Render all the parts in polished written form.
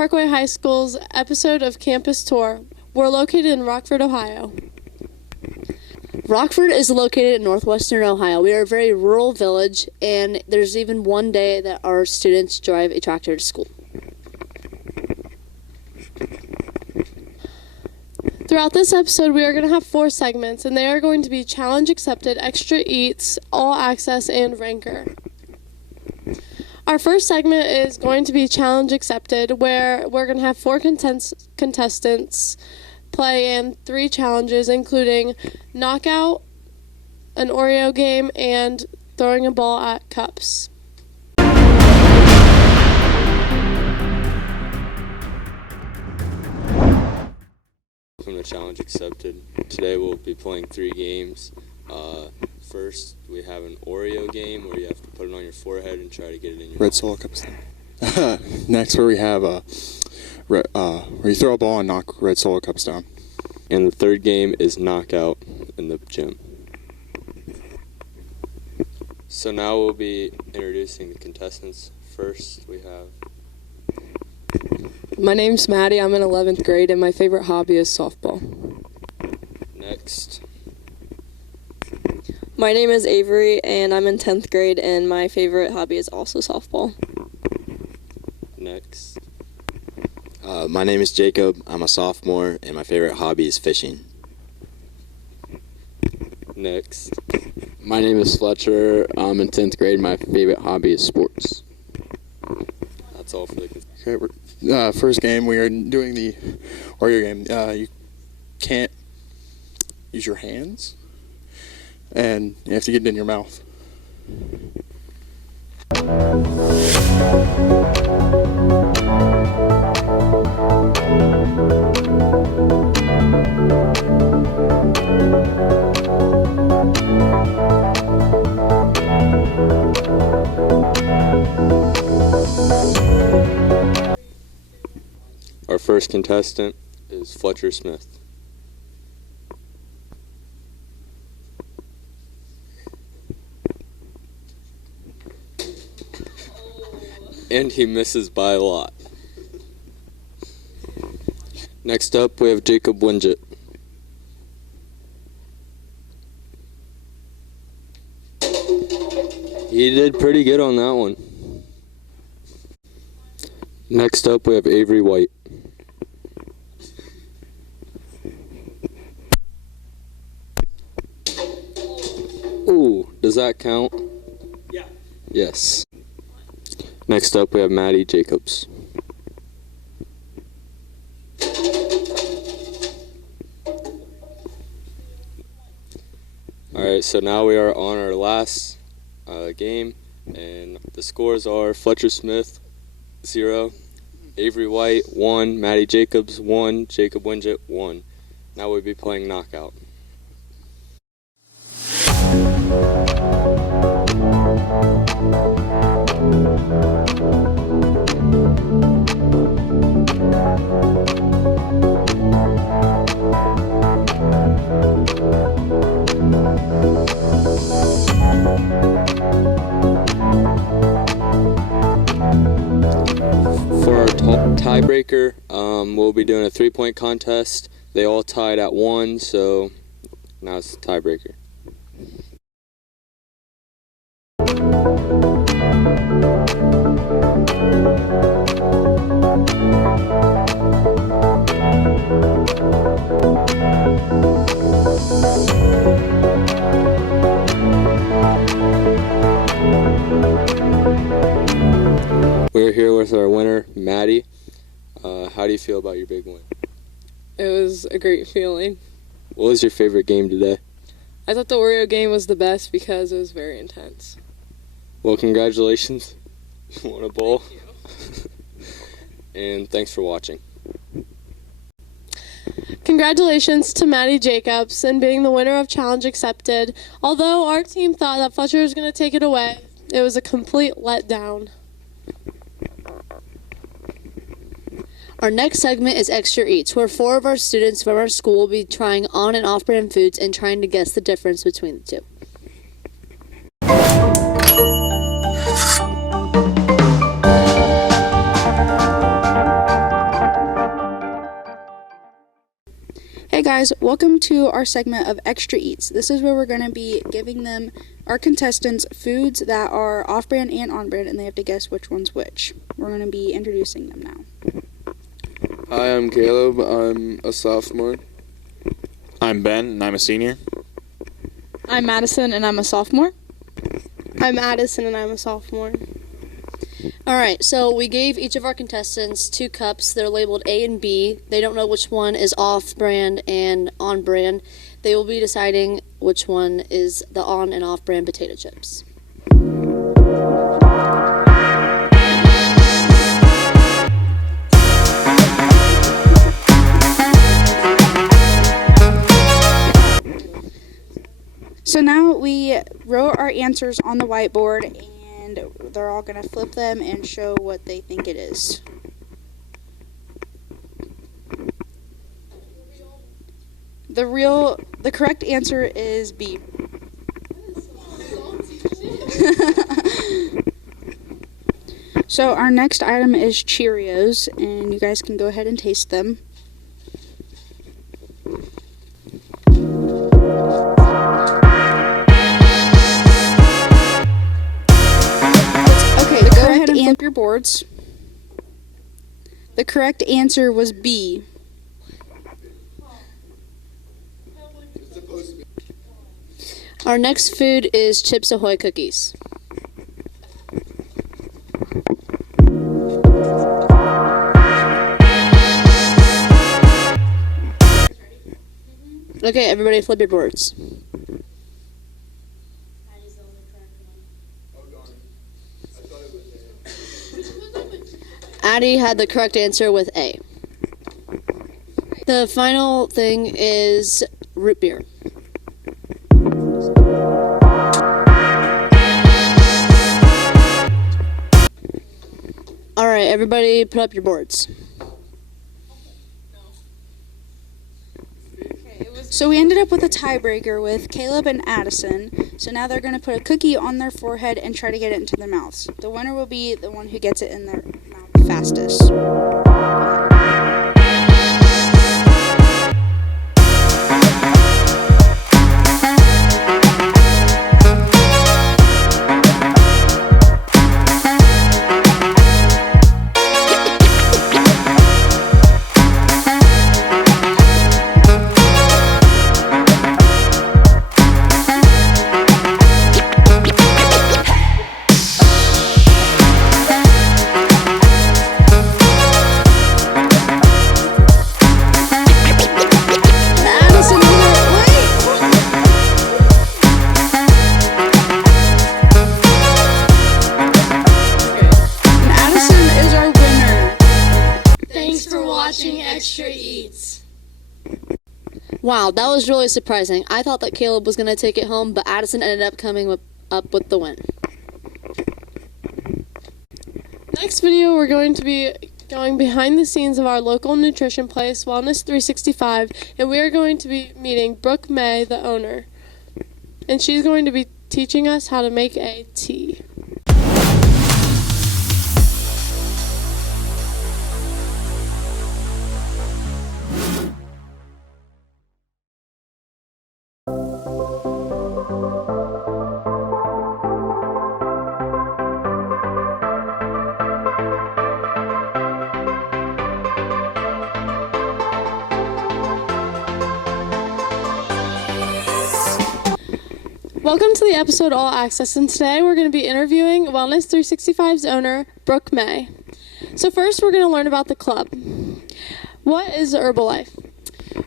Parkway High School's episode of Campus Tour. We're located in Rockford, Ohio. Rockford is located in northwestern Ohio. We are a very rural village, and there's even one day that our students drive a tractor to school. Throughout this episode, we are going to have 4 segments, and they are going to be Challenge Accepted, Extra Eats, All Access, and Rancor. Our first segment is going to be Challenge Accepted, where we're going to have 4 contestants play in 3 challenges, including knockout, an Oreo game, and throwing a ball at cups. Welcome to Challenge Accepted. Today we'll be playing 3 games. First, we have an Oreo game where you have to put it on your forehead and try to get it in your Red Solo Cups. Next, where we have where you throw a ball and knock Red Solo Cups down. And the third game is knockout in the gym. So now we'll be introducing the contestants. First, we have... My name's Maddie. I'm in 11th grade, and my favorite hobby is softball. Next. My name is Avery, and I'm in 10th grade, and my favorite hobby is also softball. Next. My name is Jacob. I'm a sophomore, and my favorite hobby is fishing. Next. My name is Fletcher. I'm in 10th grade. My favorite hobby is sports. That's all for the Okay, first game, we are doing the Oreo game. You can't use your hands, and you have to get it in your mouth. Our first contestant is Fletcher Smith. And he misses by a lot. Next up, we have Jacob Winget. He did pretty good on that one. Next up, we have Avery White. Ooh, does that count? Yeah. Yes. Next up, we have Maddie Jacobs. Alright, so now we are on our last game, and the scores are Fletcher Smith, 0, Avery White, 1, Maddie Jacobs, 1, Jacob Winget, 1. Now we'll be playing knockout. For our tiebreaker, we'll be doing a 3-point contest. They all tied at 1, so now it's the tiebreaker. We're here with our winner, Maddie. How do you feel about your big win? It was a great feeling. What was your favorite game today? I thought the Oreo game was the best because it was very intense. Well, congratulations. You won a bowl. Thank you. And thanks for watching. Congratulations to Maddie Jacobs and being the winner of Challenge Accepted. Although our team thought that Fletcher was going to take it away, it was a complete letdown. Our next segment is Extra Eats, where 4 of our students from our school will be trying on and off-brand foods and trying to guess the difference between the two. Hey guys, welcome to our segment of Extra Eats. This is where we're going to be giving them, our contestants, foods that are off-brand and on-brand, and they have to guess which one's which. We're going to be introducing them now. Hi, I'm Caleb. I'm a sophomore. I'm Ben, and I'm a senior. I'm Madison, and I'm a sophomore. I'm Addison, and I'm a sophomore. All right, so we gave each of our contestants 2 cups. They're labeled A and B. They don't know which one is off-brand and on-brand. They will be deciding which one is the on- and off-brand potato chips. So now we wrote our answers on the whiteboard, and they're all going to flip them and show what they think it is. The correct answer is B. So our next item is Cheerios, and you guys can go ahead and taste them. Okay, go ahead and flip your boards. The correct answer was B. Our next food is Chips Ahoy cookies. Okay, everybody flip your boards. Addie had the correct answer with A. The final thing is root beer. All right, everybody put up your boards. So we ended up with a tiebreaker with Caleb and Addison. So now they're going to put a cookie on their forehead and try to get it into their mouths. The winner will be the one who gets it in their mouth fastest. Wow, that was really surprising. I thought that Caleb was going to take it home, but Addison ended up coming up with the win. Next video, we're going to be going behind the scenes of our local nutrition place, Wellness 365, and we are going to be meeting Brooke May, the owner. And she's going to be teaching us how to make a tea. Welcome to the episode All Access, and today we're going to be interviewing Wellness 365's owner, Brooke May. So first we're going to learn about the club. What is Herbalife?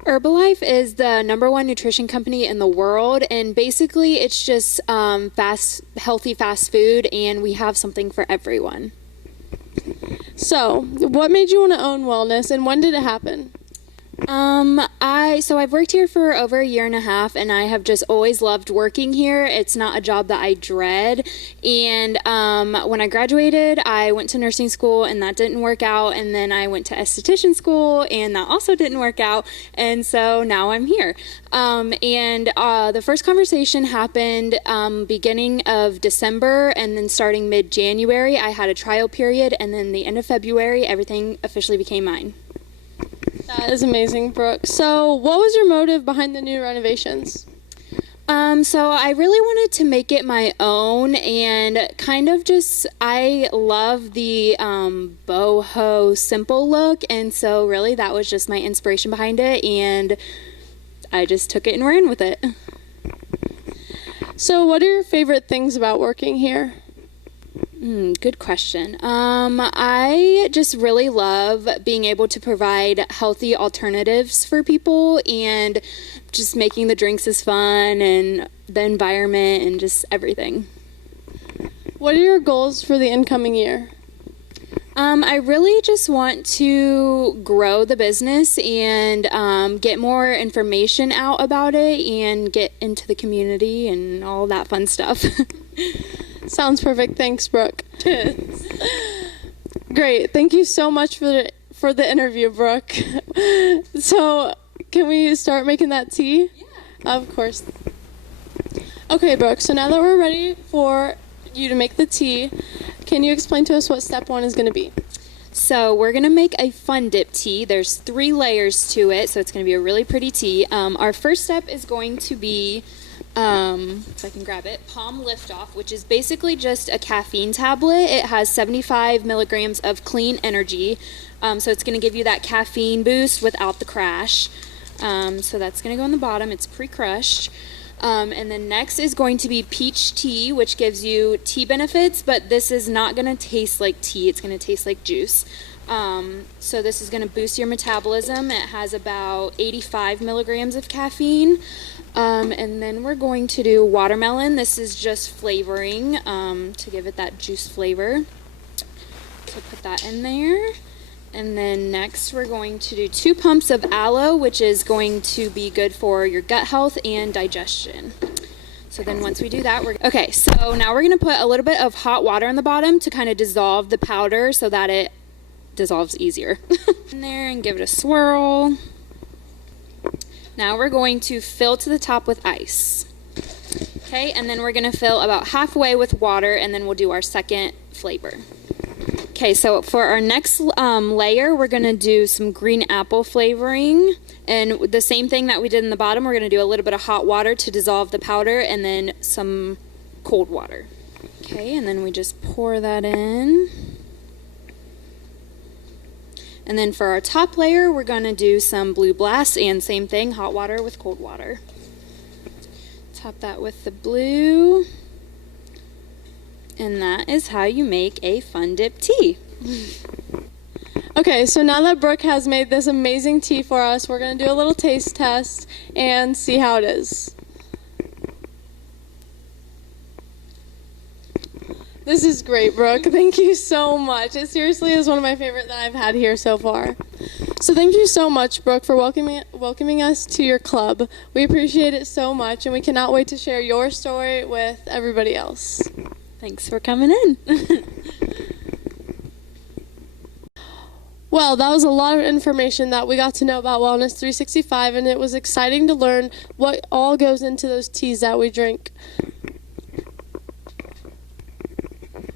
Herbalife is the #1 nutrition company in the world, and basically it's just healthy fast food, and we have something for everyone. So, what made you want to own Wellness, and when did it happen? I've worked here for over a year and a half, and I have just always loved working here. It's not a job that I dread. And when I graduated, I went to nursing school, and that didn't work out. And then I went to esthetician school, and that also didn't work out. And so now I'm here. The first conversation happened beginning of December, and then starting mid-January, I had a trial period, and then the end of February, everything officially became mine. That is amazing, Brooke. So, what was your motive behind the new renovations? So I really wanted to make it my own and kind of just, I love the boho simple look, and so really that was just my inspiration behind it, and I just took it and ran with it. So what are your favorite things about working here? Good question. I just really love being able to provide healthy alternatives for people, and just making the drinks is fun, and the environment, and just everything. What are your goals for the incoming year? I really just want to grow the business and get more information out about it and get into the community and all that fun stuff. Sounds perfect. Thanks, Brooke. Great. Thank you so much for the interview, Brooke. So, can we start making that tea? Yeah. Of course. Okay, Brooke. So now that we're ready for you to make the tea, can you explain to us what step 1 is going to be? So we're going to make a fun dip tea. There's 3 layers to it, so it's going to be a really pretty tea. Our first step is going to be, if I can grab it, Palm Liftoff, which is basically just a caffeine tablet. It has 75 milligrams of clean energy, so it's going to give you that caffeine boost without the crash. So that's going to go on the bottom. It's pre-crushed. And then next is going to be peach tea, which gives you tea benefits, but this is not going to taste like tea. It's going to taste like juice. So this is going to boost your metabolism. It has about 85 milligrams of caffeine. And then we're going to do watermelon. This is just flavoring to give it that juice flavor. So put that in there. And then next we're going to do 2 pumps of aloe, which is going to be good for your gut health and digestion. So then once we do that, so now we're going to put a little bit of hot water on the bottom to kind of dissolve the powder so that it dissolves easier. In there and give it a swirl. Now we're going to fill to the top with ice. Okay, and then we're going to fill about halfway with water, and then we'll do our second flavor. Okay, so for our next layer, we're going to do some green apple flavoring. And the same thing that we did in the bottom, we're going to do a little bit of hot water to dissolve the powder, and then some cold water. Okay, and then we just pour that in. And then for our top layer, we're going to do some Blue Blast, and same thing, hot water with cold water. Top that with the blue. And that is how you make a fun dip tea. Okay, so now that Brooke has made this amazing tea for us, we're going to do a little taste test and see how it is. This is great, Brooke. Thank you so much. It seriously is one of my favorite that I've had here so far. So thank you so much, Brooke, for welcoming us to your club. We appreciate it so much, and we cannot wait to share your story with everybody else. Thanks for coming in. Well, that was a lot of information that we got to know about Wellness 365, and it was exciting to learn what all goes into those teas that we drink.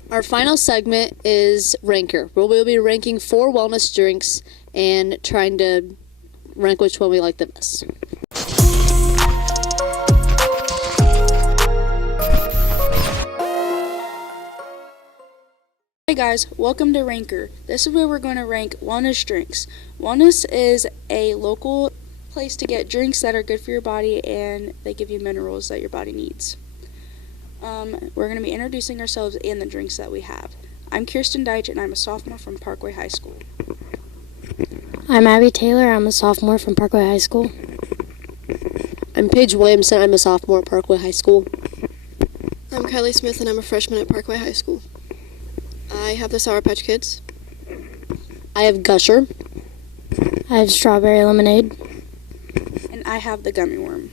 Our final segment is Rancor, where we'll be ranking 4 wellness drinks and trying to rank which one we like the best. Hey guys, welcome to Rancor. This is where we're going to rank wellness drinks. Wellness is a local place to get drinks that are good for your body, and they give you minerals that your body needs. We're going to be introducing ourselves and the drinks that we have. I'm Kirsten Deitch, and I'm a sophomore from Parkway High School. I'm Abby Taylor. I'm a sophomore from Parkway High School. I'm Paige Williamson. I'm a sophomore at Parkway High School. I'm Kylie Smith, and I'm a freshman at Parkway High School. I have the Sour Patch Kids. I have Gusher. I have strawberry lemonade. And I have the gummy worm.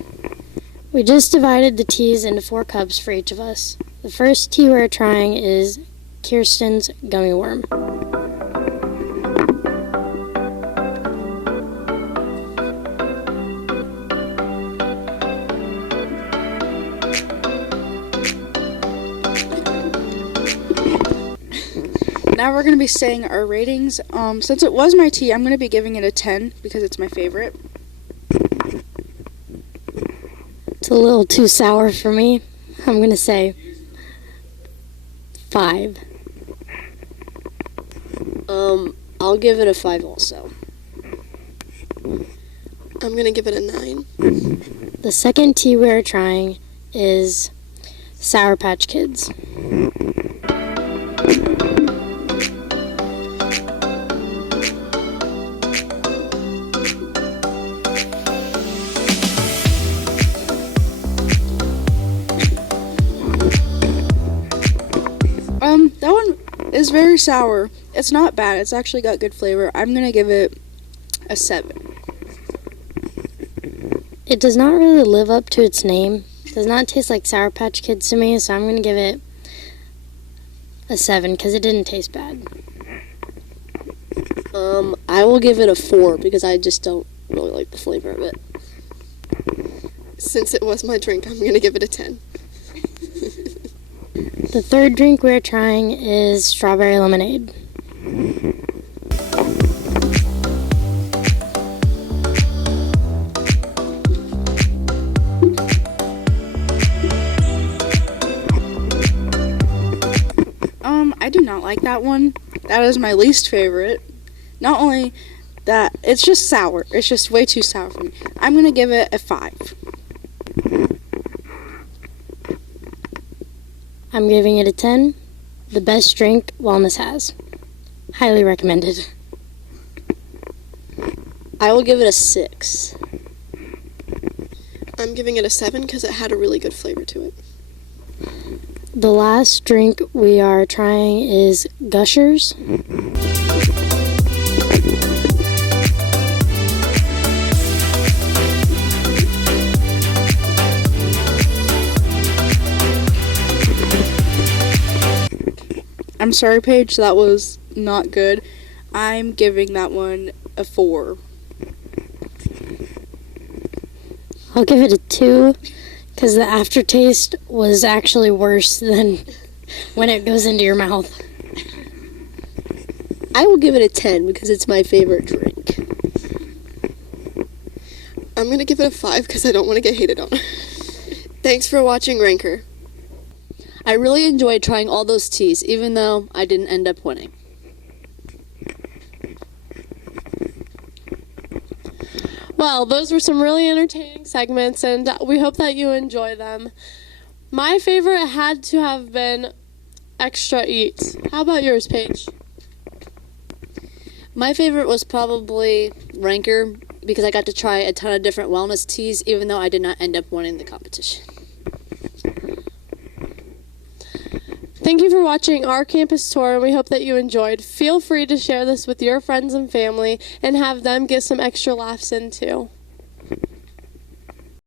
We just divided the teas into 4 cups for each of us. The first tea we're trying is Kirsten's gummy worm. now we're going to be saying our ratings. Since it was my tea, I'm going to be giving it a 10 because it's my favorite. It's a little too sour for me. I'm going to say 5. I'll give it a 5 also. I'm going to give it a 9. The second tea we're trying is Sour Patch Kids. That one is very sour. It's not bad. It's actually got good flavor. I'm going to give it a 7. It does not really live up to its name. It does not taste like Sour Patch Kids to me, so I'm going to give it a 7 because it didn't taste bad. I will give it a 4 because I just don't really like the flavor of it. Since it was my drink, I'm going to give it a 10. The third drink we're trying is strawberry lemonade. I do not like that one. That is my least favorite. Not only that, it's just sour. It's just way too sour for me. I'm going to give it a 5. I'm giving it a 10. The best drink Wellness has. Highly recommended. I will give it a 6. I'm giving it a 7 because it had a really good flavor to it. The last drink we are trying is Gushers. I'm sorry, Paige, that was not good. I'm giving that one a 4. I'll give it a 2 because the aftertaste was actually worse than when it goes into your mouth. I will give it a 10 because it's my favorite drink. I'm going to give it a 5 because I don't want to get hated on. Thanks for watching Rancor. I really enjoyed trying all those teas, even though I didn't end up winning. Well, those were some really entertaining segments, and we hope that you enjoy them. My favorite had to have been Extra Eats. How about yours, Paige? My favorite was probably Rancor because I got to try a ton of different wellness teas, even though I did not end up winning the competition. Thank you for watching our campus tour, and we hope that you enjoyed. Feel free to share this with your friends and family and have them get some extra laughs in too.